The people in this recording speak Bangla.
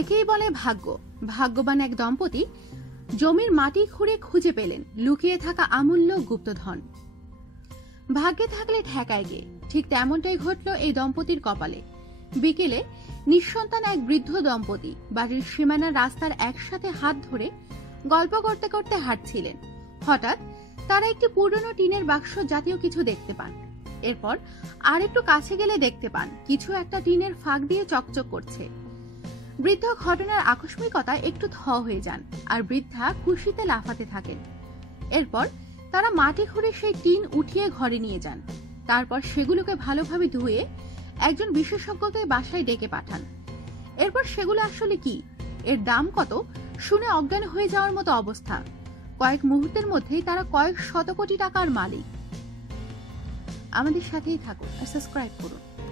একেই বলে ভাগ্য। ভাগ্যবান এক দম্পতি জমির মাটি খুঁড়ে খুঁজে পেলেন, লুকিয়ে থাকা আমূল্য গুপ্তধন। ভাগ্যে থাকলে ঠেকায় গে, ঠিক তেমনটাই ঘটল এই দম্পতির কপালে। বিকেলে নিঃসন্তান এক বৃদ্ধ দম্পতি বাড়ির সীমানার রাস্তার একসাথে হাত ধরে গল্প করতে করতে হাঁটছিলেন। হঠাৎ তারা একটি পুরনো টিনের বাক্স জাতীয় কিছু দেখতে পান। এরপর আর একটু কাছে গেলে দেখতে পান, কিছু একটা টিনের ফাঁক দিয়ে চকচক করছে। বৃদ্ধ ঘটনার আকস্মিকতা একটু থ হয়ে যান, আর বৃদ্ধা খুশিতে লাফাতে থাকেন। এরপর তারা মাটি খুঁড়ে সেই টিন উঠিয়ে ঘরে নিয়ে যান। তারপর সেগুলোকে ভালোভাবে ধুয়ে একজন বিশেষজ্ঞকে বাসায় ডেকে পাঠান। এরপর সেগুলো আসলে কি? এর দাম কত? শুনে অজ্ঞান হয়ে যাওয়ার মতো অবস্থা। কয়েক মুহূর্তের মধ্যেই তারা কয়েক শত কোটি টাকার মালিক। আমাদের সাথেই থাকুন আর সাবস্ক্রাইব করুন।